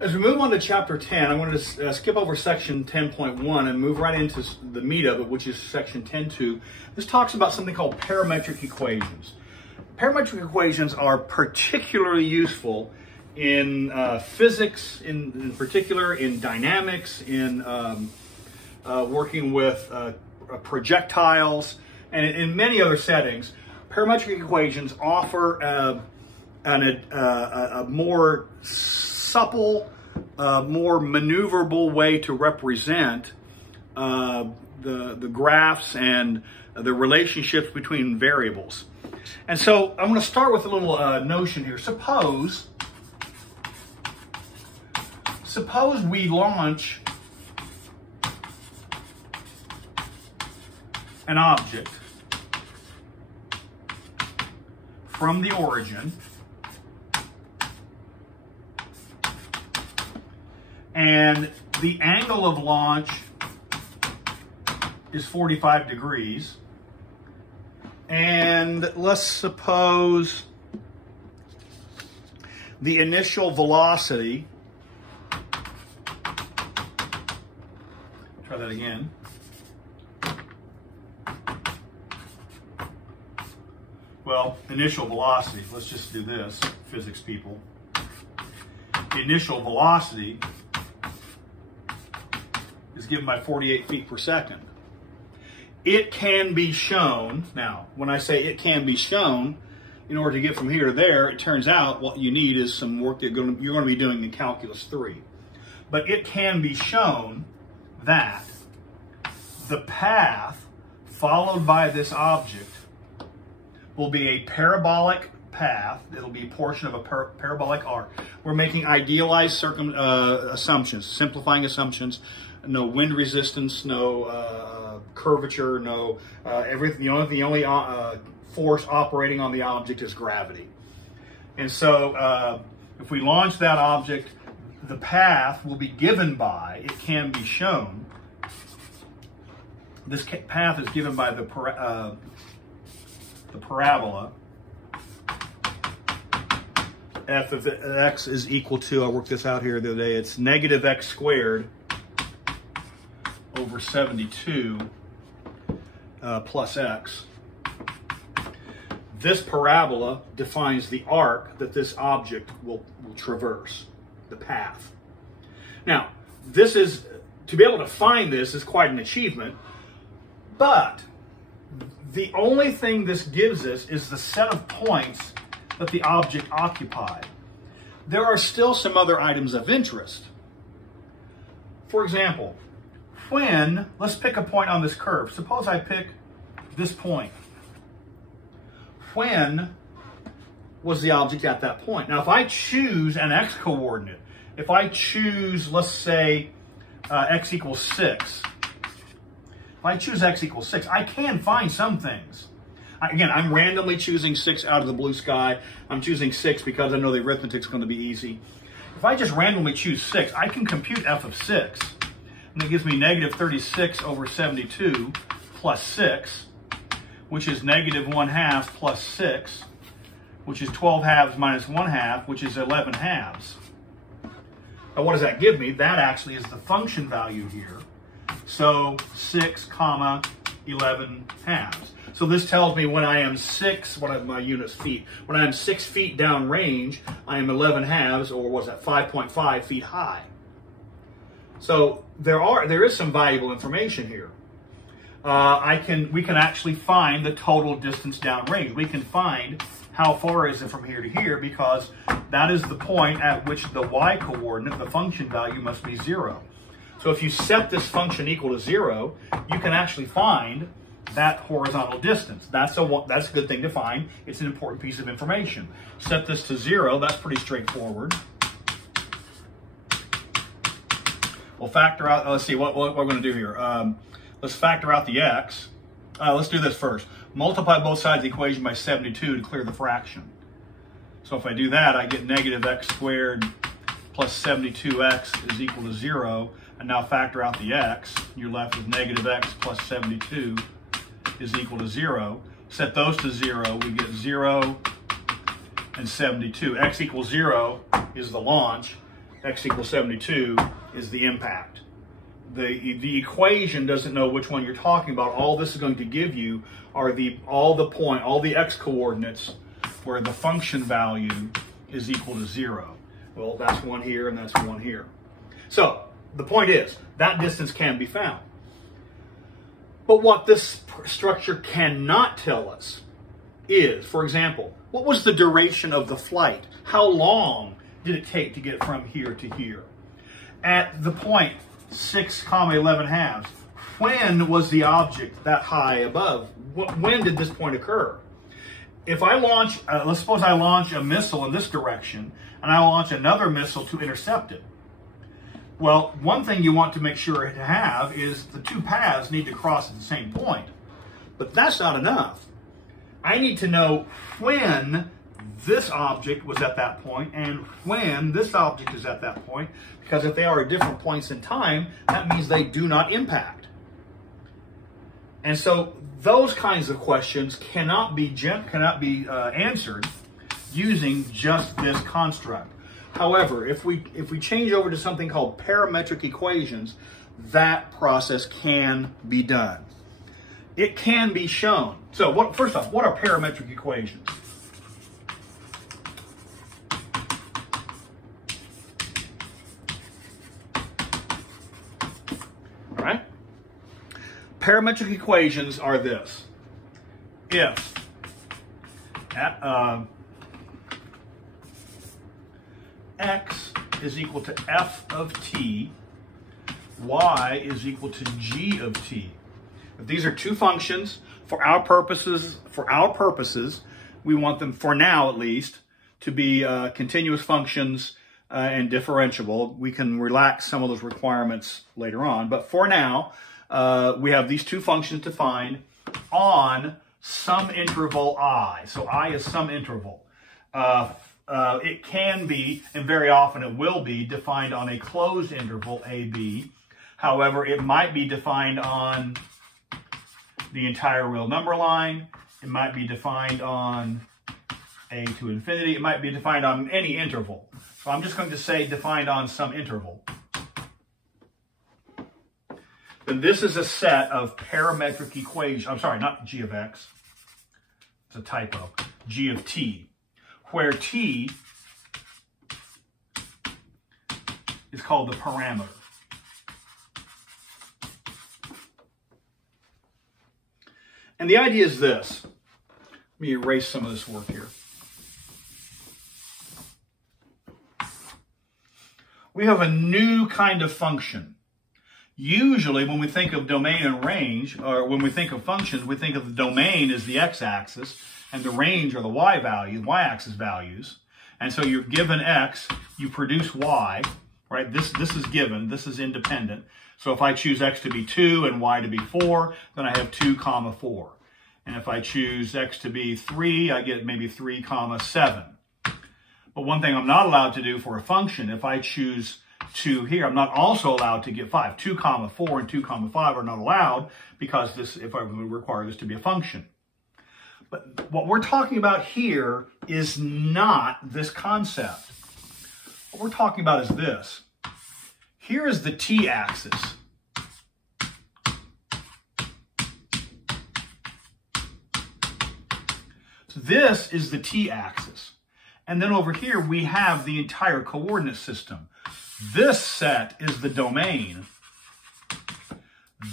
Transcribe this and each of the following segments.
As we move on to chapter 10, I wanted to skip over section 10.1 and move right into the meat of it, which is section 10.2. This talks about something called parametric equations. Parametric equations are particularly useful in physics, in particular in dynamics, in working with projectiles, and in many other settings. Parametric equations offer a more supple, more maneuverable way to represent the graphs and the relationships between variables. And so I'm going to start with a little notion here. Suppose we launch an object from the origin, and the angle of launch is 45 degrees. And let's suppose the initial velocity, try that again. Well, initial velocity, let's just do this, physics people. The initial velocity is given by 48 feet per second. It can be shown, now, when I say it can be shown, in order to get from here to there, it turns out what you need is some work that you're going to be doing in Calculus 3. But it can be shown that the path followed by this object will be a parabolic path. It'll be a portion of a parabolic arc. We're making idealized assumptions, simplifying assumptions. No wind resistance, no curvature, no everything. The only force operating on the object is gravity. And so if we launch that object, the path will be given by, it can be shown, this path is given by the parabola. F of x is equal to, I worked this out here the other day, it's negative x squared over 72 plus x. This parabola defines the arc that this object will traverse, the path. Now, this is, to be able to find this is quite an achievement, but the only thing this gives us is the set of points that the object occupied. There are still some other items of interest. For example, let's pick a point on this curve. Suppose I pick this point. When was the object at that point? Now, if I choose an x coordinate, if I choose, let's say, x equals 6, if I choose x equals 6, I can find some things. Again, I'm randomly choosing 6 out of the blue sky. I'm choosing 6 because I know the arithmetic's going to be easy. If I just randomly choose 6, I can compute f of 6. And it gives me negative 36 over 72 plus 6, which is negative 1/2 plus 6, which is 12 halves minus 1/2, which is 11 halves. Now, what does that give me? That actually is the function value here. So 6 comma 11 halves. So this tells me when I am 6, what are my units feet? When I am 6 feet down range, I am 11 halves, or was that 5.5 feet high? So there is some valuable information here. We can actually find the total distance downrange. We can find how far is it from here to here, because that is the point at which the y coordinate, the function value, must be 0. So if you set this function equal to 0, you can actually find that horizontal distance. That's a good thing to find. It's an important piece of information. Set this to 0. That's pretty straightforward. We'll factor out, let's see what we're going to do here. Let's factor out the x. Let's do this first. Multiply both sides of the equation by 72 to clear the fraction. So if I do that, I get negative x squared plus 72x is equal to 0. And now factor out the x. You're left with negative x plus 72 is equal to 0. Set those to 0. We get 0 and 72. X equals 0 is the launch. x equals 72 is the impact. The equation doesn't know which one you're talking about. All this is going to give you are all the x coordinates where the function value is equal to 0. Well, that's one here and that's one here. So the point is that distance can be found. But what this structure cannot tell us is, for example, what was the duration of the flight? How long did it take to get from here to here? At the point 6, 11 halves, when was the object that high above? When did this point occur? If I launch, let's suppose I launch a missile in this direction, and I launch another missile to intercept it. Well, one thing you want to make sure to have is the two paths need to cross at the same point. But that's not enough. I need to know when this object was at that point and when this object is at that point, because if they are at different points in time, that means they do not impact. And so those kinds of questions cannot be answered using just this construct. However, if we change over to something called parametric equations, that process can be done. It can be shown. So first off, what are parametric equations? All right. Parametric equations are this. If x is equal to f of t, y is equal to g of t. If these are two functions, for our purposes, we want them, for now at least, to be continuous functions and differentiable. We can relax some of those requirements later on, but for now, we have these two functions defined on some interval I. So I is some interval. It can be, and very often it will be, defined on a closed interval, AB. However, it might be defined on the entire real number line. It might be defined on A to infinity. It might be defined on any interval. So I'm just going to say defined on some interval. Then this is a set of parametric equations. I'm sorry, not g of x. It's a typo. G of t, where t is called the parameter. And the idea is this. Let me erase some of this work here. We have a new kind of function. Usually when we think of domain and range, or when we think of functions, we think of the domain as the x-axis and the range are the y-axis values. And so you're given x, you produce y, right? This is given, this is independent. So if I choose x to be 2 and y to be 4, then I have 2, 4. And if I choose x to be 3, I get maybe 3, 7. But one thing I'm not allowed to do for a function, if I choose 2 here, I'm not also allowed to get 5. 2, 4 and 2, 5 are not allowed because if I would require this to be a function. But what we're talking about here is not this concept. What we're talking about is this. Here is the t-axis. So this is the t-axis. And then over here we have the entire coordinate system. This set is the domain.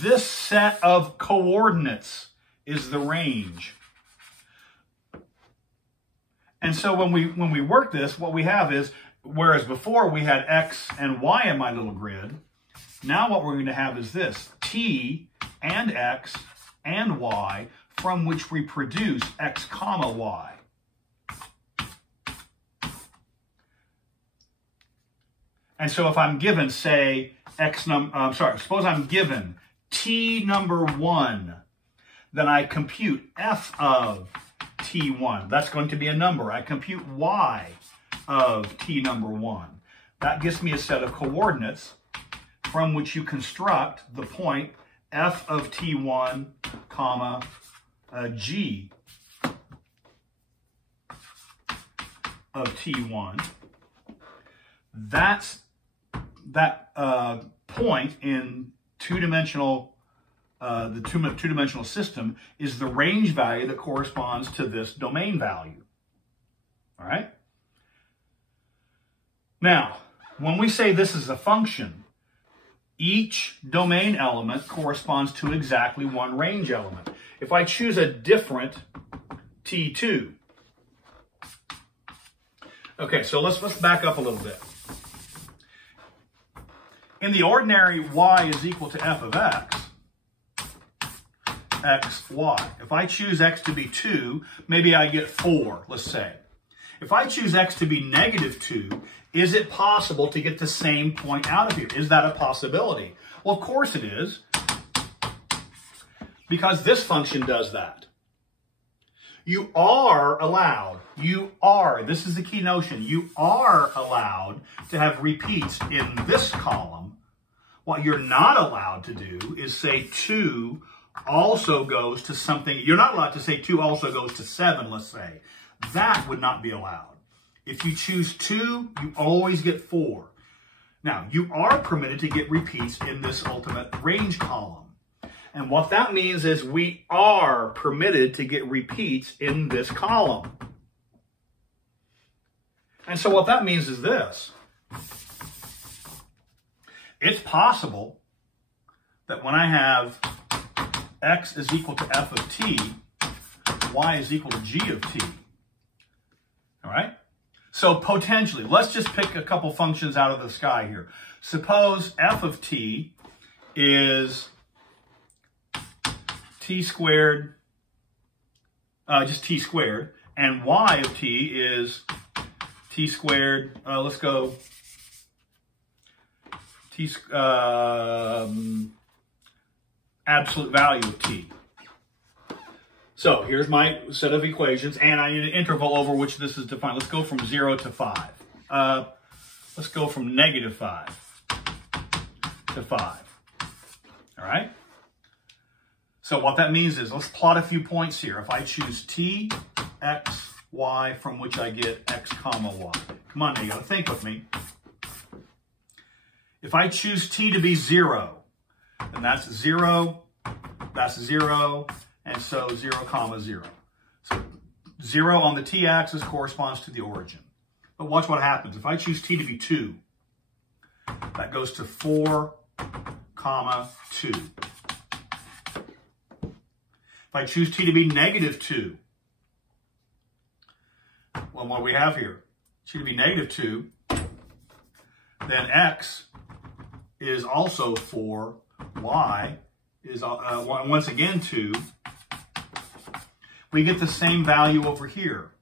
This set of coordinates is the range. And so when we work this, what we have is, whereas before we had x and y in my little grid, now what we're going to have is this, t and x and y, from which we produce x comma y. And so if I'm given, say, suppose I'm given t number 1, then I compute f of t1. That's going to be a number. I compute y of t number 1. That gives me a set of coordinates from which you construct the point f of t1, comma, g of t1. That's point in two-dimensional, the two-dimensional system is the range value that corresponds to this domain value. All right? Now, when we say this is a function, each domain element corresponds to exactly one range element. If I choose a different T2, okay, so let's back up a little bit. In the ordinary y is equal to f of x, x, y. If I choose x to be 2, maybe I get 4, let's say. If I choose x to be negative 2, is it possible to get the same point out of here? Is that a possibility? Well, of course it is, because this function does that. You are allowed, this is the key notion, you are allowed to have repeats in this column. What you're not allowed to do is say 2 also goes to something. You're not allowed to say 2 also goes to 7, let's say. That would not be allowed. If you choose 2, you always get 4. Now, you are permitted to get repeats in this ultimate range column. And what that means is we are permitted to get repeats in this column. And so what that means is this. It's possible that when I have x is equal to f of t, y is equal to g of t. All right? So potentially, let's just pick a couple functions out of the sky here. Suppose f of t is t squared, just t squared, and y of t is t squared, let's go, t, absolute value of t. So here's my set of equations, and I need an interval over which this is defined. Let's go from 0 to 5. Let's go from negative 5 to 5. All right? So what that means is, let's plot a few points here. If I choose t, x, y, from which I get x comma y. Come on, now, you got to think with me. If I choose t to be 0, then that's 0, and so 0 comma 0. So 0 on the t-axis corresponds to the origin. But watch what happens. If I choose t to be 2, that goes to 4 comma 2. If I choose t to be negative 2, well, what do we have here? T to be negative 2, then x is also 4, y is once again 2. We get the same value over here.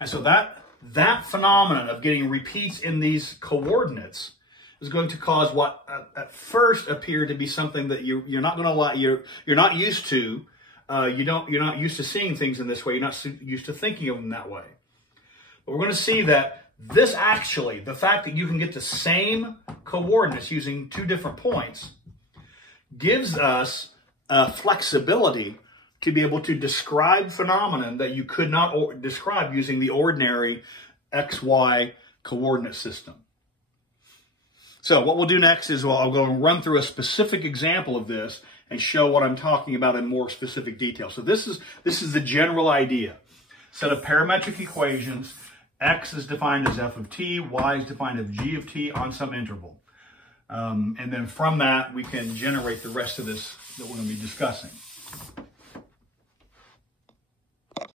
And so that phenomenon of getting repeats in these coordinates is going to cause what at first appeared to be something that you're not going to allow, you're not used to. You're not used to seeing things in this way. You're not used to thinking of them that way. But we're going to see that this actually, the fact that you can get the same coordinates using two different points, gives us flexibility to be able to describe phenomenon that you could not describe using the ordinary XY coordinate system. So what we'll do next is I'll go and run through a specific example of this and show what I'm talking about in more specific detail. So this is the general idea. Set of parametric equations. X is defined as f of t, y is defined as g of t on some interval. And then from that, we can generate the rest of this that we're going to be discussing.